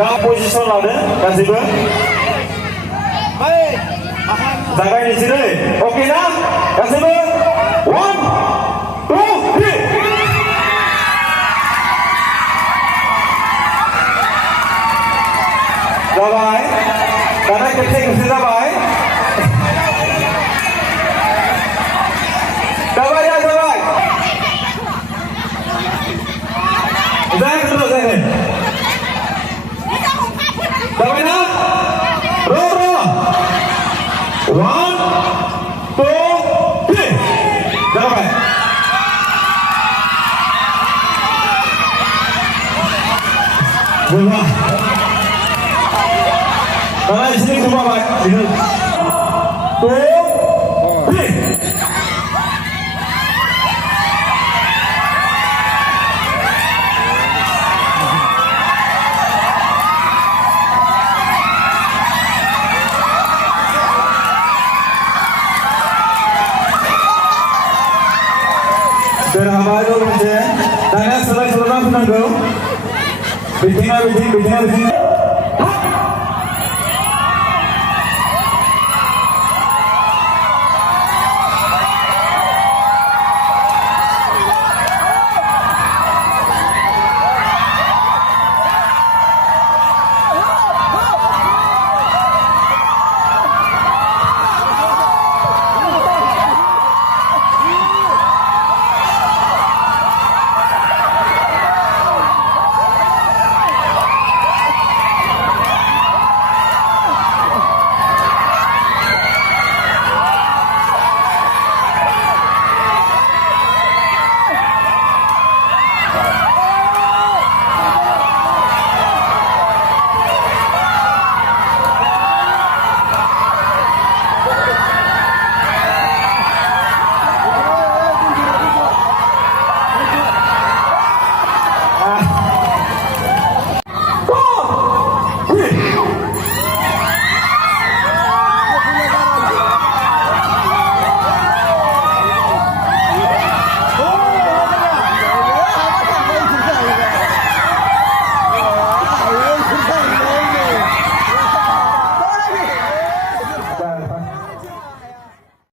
दा पजिसन लादो गासैबो जागायनोसै दै अके ना गासैबो 1 2 3 जाबाय दाना खेबसे जाबाय जाबाय जाबाय जाबाय ना र 1 2 3 जाबाय जाबाय दाना एसे खमाबाय 2 3 Berhasil loh, dalam selai-selai pun ada. Bikinnya.